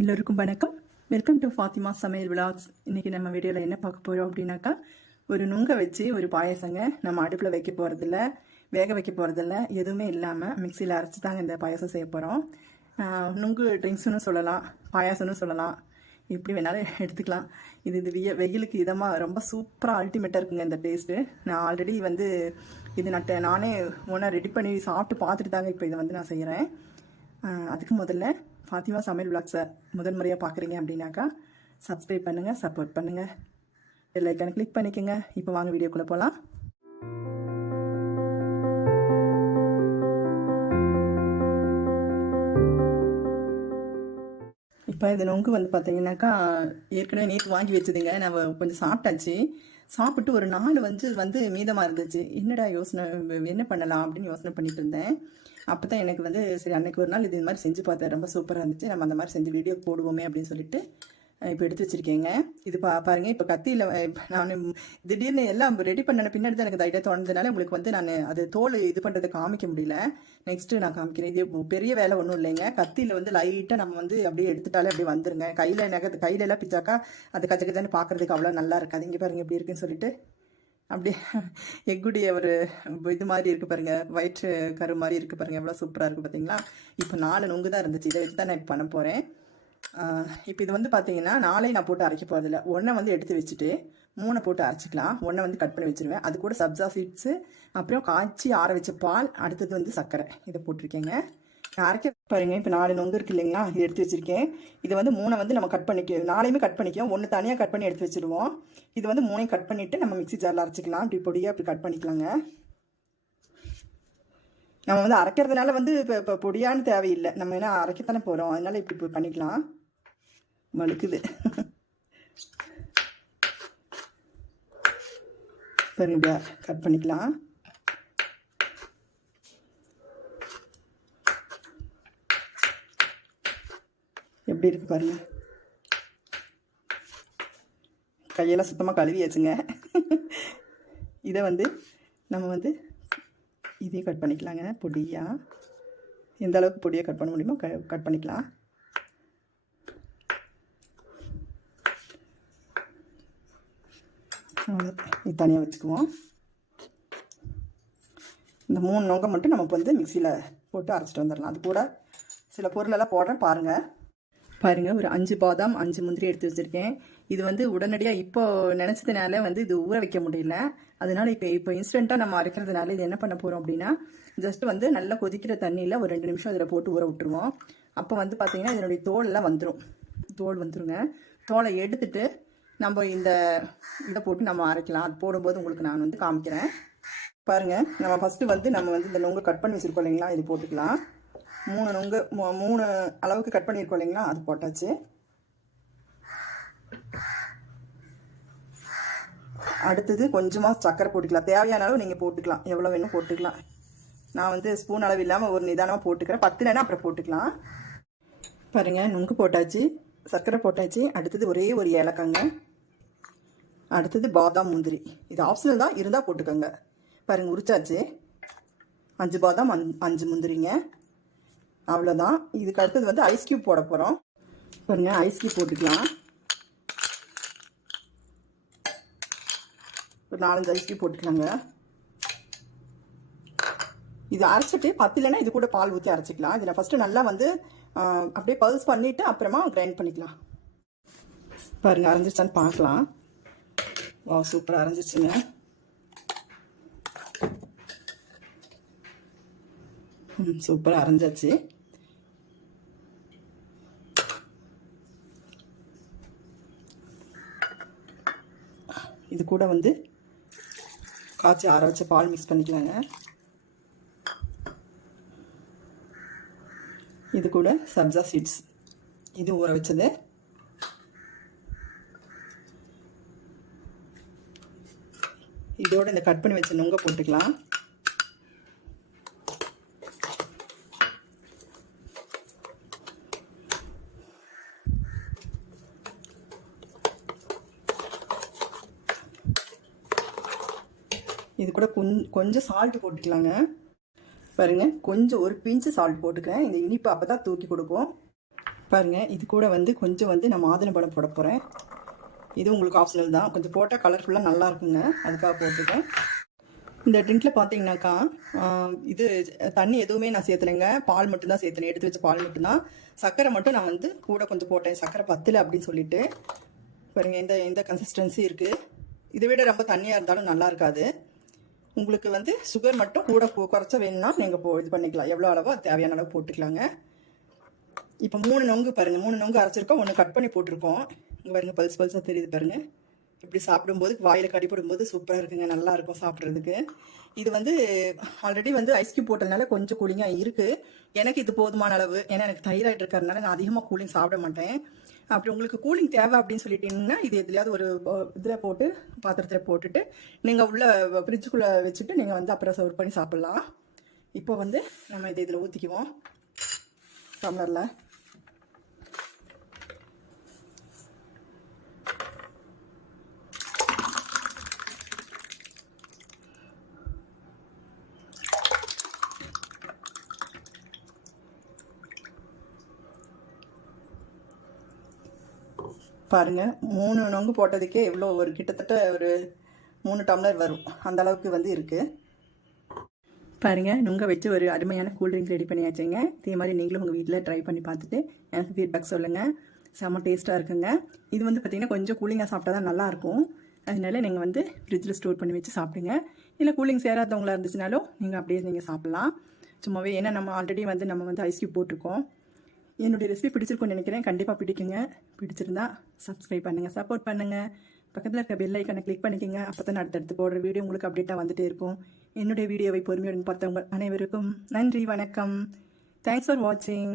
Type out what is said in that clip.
எல்லோருக்கும் வணக்கம். Welcome to Fathima சமையல் விலாக்ஸ். இன்றைக்கி நம்ம வீடியோவில் என்ன பார்க்க போகிறோம் அப்படின்னாக்கா, ஒரு நுங்கை வச்சு ஒரு பாயசங்க. நம்ம அடுப்பில் வைக்க போகிறதில்ல, வேக வைக்க போகிறதில்ல, எதுவுமே இல்லாமல் மிக்சியில் அரைச்சி தாங்க இந்த பாயசம் செய்ய போகிறோம். நுங்கு ட்ரிங்க்ஸ்னு சொல்லலாம், பாயாசம்னு சொல்லலாம், எப்படி வேணாலும் எடுத்துக்கலாம். இது வெயிலுக்கு இதமாக ரொம்ப சூப்பராக அல்டிமேட்டாக இருக்குங்க இந்த டேஸ்ட்டு. நான் ஆல்ரெடி இது நானே ஒன்றா ரெடி பண்ணி சாப்பிட்டு பார்த்துட்டு தாங்க இப்போ இதை நான் செய்கிறேன். அதுக்கு முதல்ல ஃபாத்திமா சமையல் விலாக்ஸை முதல் முறையாக பார்க்குறீங்க அப்படின்னாக்கா சப்ஸ்கிரைப் பண்ணுங்கள், சப்போர்ட் பண்ணுங்கள், பெல் ஐக்கானை கிளிக் பண்ணிக்கோங்க. இப்போ வாங்க வீடியோக்குள்ளே போகலாம். இப்போ இது நொங்கு பார்த்தீங்கன்னாக்கா ஏற்கனவே நேற்று வாங்கி வச்சதுங்க. நான் கொஞ்சம் சாப்பிட்டாச்சு. சாப்பிட்டு ஒரு நாள் மீதமாக இருந்துச்சு. என்னடா யோசனை என்ன பண்ணலாம் அப்படின்னு யோசனை பண்ணிட்டு இருந்தேன். அப்போ தான் எனக்கு சரி அன்னைக்கு ஒரு நாள் இது மாதிரி செஞ்சு பார்த்தேன். ரொம்ப சூப்பராக இருந்துச்சு. நம்ம அந்த மாதிரி செஞ்சு வீடியோ போடுவோமே அப்படின்னு சொல்லிட்டு இப்போ எடுத்து வச்சுருக்கேங்க. இது பாருங்கள். இப்போ கத்தியில் நான் திடீர்னு எல்லாம் ரெடி பண்ண பின்னாடி தான் எனக்கு ஐடியா தோணுதுனால உங்களுக்கு நான் அது தோல் இது பண்ணுறதை காமிக்க முடியல. நெக்ஸ்ட்டு நான் காமிக்கிறேன். இது பெரிய வேலை ஒன்றும் இல்லைங்க. கத்தியில் லைட்டாக நம்ம அப்படியே எடுத்துட்டாலே அப்படியே வந்துருங்க. கையிலெல்லாம் பிச்சாக்கா அது கச்ச கச்சான்னு பார்க்குறதுக்கு அவ்வளோ நல்லா இருக்காது. இங்கே பாருங்கள் எப்படி இருக்குன்னு சொல்லிட்டு அப்படியே எக்குடைய ஒரு இது மாதிரி இருக்குது பாருங்கள், வயிற்று கரு மாதிரி இருக்குது பாருங்கள், எவ்வளோ சூப்பராக இருக்குது பார்த்தீங்களா. இப்போ 4 நொங்கு தான் இருந்துச்சு. இதை வச்சு தான் நான் இப்போ பண்ண போகிறேன். இப்போ இது பார்த்தீங்கன்னா 4 நான் போட்டு அரைக்க போகிறதில்ல. 1 எடுத்து வச்சுட்டு 3 போட்டு அரைச்சிக்கலாம். 1 கட் பண்ணி வச்சுருவேன். அது கூட சப்ஜா சீட்ஸு, அப்புறம் காய்ச்சி ஆற வச்ச பால், அடுத்தது சர்க்கரை, இதை போட்டிருக்கேங்க. அரைக்க பாருங்க. இப்போ 4 நொங்கு இருக்கு இல்லைங்களா, இது எடுத்து வச்சுருக்கேன். இது 3 நம்ம கட் பண்ணிக்க, 4 கட் பண்ணிக்கோம். 1 தனியாக கட் பண்ணி எடுத்து வச்சுடுவோம். இது 3 கட் பண்ணிவிட்டு நம்ம மிக்ஸி ஜாரில் அரைச்சிக்கலாம். இப்படி பொடியாக இப்படி கட் பண்ணிக்கலாங்க. நம்ம அரைக்கிறதுனால இப்போ பொடியான்னு தேவையில்லை. நம்ம என்ன அரைக்கத்தானே போகிறோம், அதனால இப்படி பண்ணிக்கலாம். வழுக்குது பாருங்க. இப்படியா கட் பண்ணிக்கலாம். எப்படி இருக்கு பாருங்க. கையெல்லாம் சுத்தமாக கழுவியாச்சுங்க. இதை நம்ம இதையும் கட் பண்ணிக்கலாங்க. பொடியாக எந்த அளவுக்கு பொடியாக கட் பண்ண முடியுமோ கட் பண்ணிக்கலாம். இது தனியாக வச்சுக்குவோம். இந்த 3 நொங்கை மட்டும் நமக்கு மிக்சியில் போட்டு அரைச்சிட்டு வந்துடலாம். அது கூட சில பொருளெல்லாம் போடுறேன் பாருங்கள். ஒரு 5 பாதாம் 5 முந்திரி எடுத்து வச்சுருக்கேன். இது உடனடியாக இப்போ நினச்சதுனால இது ஊற வைக்க முடியல. அதனால இப்போ இன்ஸ்டண்ட்டாக நம்ம அரைக்கிறதுனால இது என்ன பண்ண போகிறோம் அப்படின்னா, ஜஸ்ட் நல்லா கொதிக்கிற தண்ணியில் ஒரு 2 நிமிஷம் அதில் போட்டு ஊற விட்டுருவோம். அப்போ பார்த்தீங்கன்னா இதனுடைய தோலெல்லாம் வந்துருங்க. தோலை எடுத்துட்டு நம்ம இதை போட்டு நம்ம அரைக்கலாம். அது போடும்போது உங்களுக்கு நான் காமிக்கிறேன் பாருங்கள். நம்ம ஃபஸ்ட்டு நம்ம இந்த நொங்கு கட் பண்ணி வச்சுருக்கோம் இல்லைங்களா, இது போட்டுக்கலாம். 3 நொங்கு 3 அளவுக்கு கட் பண்ணியிருக்கோம் இல்லைங்களா, அது போட்டாச்சு. அடுத்தது கொஞ்சமாக சர்க்கரை போட்டுக்கலாம். தேவையான அளவு நீங்கள் போட்டுக்கலாம், எவ்வளோ வேணும் போட்டுக்கலாம். நான் ஸ்பூன் அளவு இல்லாமல் ஒரு நிதானமாக போட்டுக்கிறேன். 10 அப்புறம் போட்டுக்கலாம். பாருங்கள், நுங்கு போட்டாச்சு, சர்க்கரை போட்டாச்சு. அடுத்தது ஒரே ஒரு ஏலக்காங்க. அடுத்தது பாதாம் முந்திரி. இது ஆப்ஷனல் தான், இருந்தால் போட்டுக்கோங்க. பாருங்கள், உரிச்சாச்சு. 5 பாதாம் 5 முந்திரிங்க. அவ்வளோதான். இதுக்கு அடுத்தது ஐஸ் கியூப் போட போகிறோம். பாருங்க, ஐஸ் கியூப் போட்டுக்கலாம். ஒரு 4-5 ஐஸ் கியூப் போட்டுக்கலாங்க. இது அரைச்சிட்டு 10 இல்லைன்னா இது கூட பால் ஊற்றி அரைச்சிக்கலாம். இதில் ஃபஸ்ட்டு நல்லா அப்படியே பல்ஸ் பண்ணிவிட்டு அப்புறமா கிரைண்ட் பண்ணிக்கலாம். பாருங்கள், அரைஞ்சிச்சான்னு பார்க்கலாம். வா, சூப்பராக அரைஞ்சிச்சுங்க. சூப்பராக அரைஞ்சாச்சு. இது கூட காய்ச்சி ஆற வச்ச பால் மிக்ஸ் பண்ணிக்கலாங்க. இது கூட சப்ஜா சீட்ஸ், இது ஊற வச்சது. இதோட இந்த கட் பண்ணி வச்ச நுங்க போட்டுக்கலாம். இது கூட கொஞ்சம் சால்ட் போட்டுக்கலாங்க. பாருங்கள், கொஞ்சம் ஒரு பிஞ்சு சால்ட் போட்டுக்கிறேன். இந்த இனிப்பு அப்போ தான் தூக்கி கொடுக்கும். பாருங்கள், இது கூட வந்து கொஞ்சம் வந்து நான் மாதுளம்பழம் போட போகிறேன். இது உங்களுக்கு ஆப்ஷனல் தான். கொஞ்சம் போட்டால் கலர்ஃபுல்லாக நல்லா இருக்குங்க, அதுக்காக போட்டிருக்கேன். இந்த ட்ரிங்க்கில் பார்த்தீங்கன்னாக்கா இது தண்ணி எதுவுமே நான் சேர்த்துலைங்க, பால் மட்டும்தான் சேர்த்துனேன். எடுத்து வச்ச பால் மட்டும்தான். சர்க்கரை மட்டும் நான் வந்து கூட கொஞ்சம் போட்டேன், சர்க்கரை பத்தலை அப்படின்னு சொல்லிட்டு. பாருங்கள், இந்த கன்சிஸ்டன்சி இருக்குது. இதை விட ரொம்ப தண்ணியாக இருந்தாலும் நல்லா இருக்காது. உங்களுக்கு வந்து சுகர் மட்டும் கூட குறைச்ச வேணும்னா நீங்கள் இது பண்ணிக்கலாம். எவ்வளோ அளவோ தேவையான அளவு போட்டுக்கலாங்க. இப்போ 3 நொங்கு பாருங்கள், 3 நொங்கு அரைச்சிருக்கோம், 1 கட் பண்ணி போட்டிருக்கோம். இங்கே பாருங்கள், பல்ஸாக தெரியுது பாருங்கள். இப்படி சாப்பிடும்போது வாயில் கடிப்படும்போது சூப்பராக இருக்குங்க, நல்லா இருக்கும் சாப்பிட்றதுக்கு. இது வந்து ஆல்ரெடி வந்து ஐஸ் கியூப் போட்டதுனால கொஞ்சம் கூலிங்காக இருக்குது. எனக்கு இது போதுமான அளவு. ஏன்னா எனக்கு தைராய்டு இருக்கிறதுனால நான் அதிகமாக கூலிங் சாப்பிட மாட்டேன். அப்படி உங்களுக்கு கூலிங் தேவை அப்படின்னு சொல்லிட்டீங்கன்னா இது எதுலையாவது ஒரு இதில் போட்டு பாத்திரத்தில் போட்டுட்டு நீங்கள் உள்ள ஃப்ரிட்ஜுக்குள்ளே வச்சுட்டு நீங்கள் வந்து அப்புறம் சர்வ் பண்ணி சாப்பிட்லாம். இப்போ வந்து நம்ம இதில் ஊற்றிக்குவோம் டம்ளரில். பாருங்கள், 3 நொங்கு போட்டதுக்கே எவ்வளோ ஒரு கிட்டத்தட்ட ஒரு 3 டம்ளர் வரும், அந்த அளவுக்கு வந்து இருக்குது. பாருங்கள், நுங்க வச்சு ஒரு அருமையான கூல்ட்ரிங்க் ரெடி பண்ணியாச்சுங்க. இதே மாதிரி நீங்களும் உங்கள் வீட்டில் ட்ரை பண்ணி பார்த்துட்டு எனக்கு ஃபீட்பேக் சொல்லுங்கள். செம்ம டேஸ்ட்டாக இருக்குங்க. இது வந்து பார்த்திங்கன்னா கொஞ்சம் கூலிங்காக சாப்பிட்டா தான் நல்லாயிருக்கும். அதனால நீங்கள் வந்து ஃப்ரிட்ஜில் ஸ்டோர் பண்ணி வச்சு சாப்பிடுங்க. இல்லை கூலிங் சேராதவங்களா இருந்துச்சுனாலும் நீங்கள் அப்படியே நீங்கள் சாப்பிட்லாம் சும்மாவே. ஏன்னா நம்ம ஆல்ரெடி வந்து நம்ம வந்து ஐஸ் கியூப் போட்டிருக்கோம். என்னுடைய ரெசிபி பிடிச்சிருக்குன்னு நினைக்கிறேன். கண்டிப்பாக பிடிக்குங்க. பிடிச்சிருந்தா சப்ஸ்கிரைப் பண்ணுங்கள், சப்போர்ட் பண்ணுங்கள். பக்கத்தில் இருக்க பெல் ஐக்கானை கிளிக் பண்ணிக்கோங்க. அப்போ தான் அடுத்தடுத்து போடுற வீடியோ உங்களுக்கு அப்டேட்டாக வந்துகிட்டே இருக்கும். என்னுடைய வீடியோவை பொறுமையுடன் பார்த்தவங்க அனைவருக்கும் நன்றி, வணக்கம். தேங்க்ஸ் ஃபார் வாட்சிங்.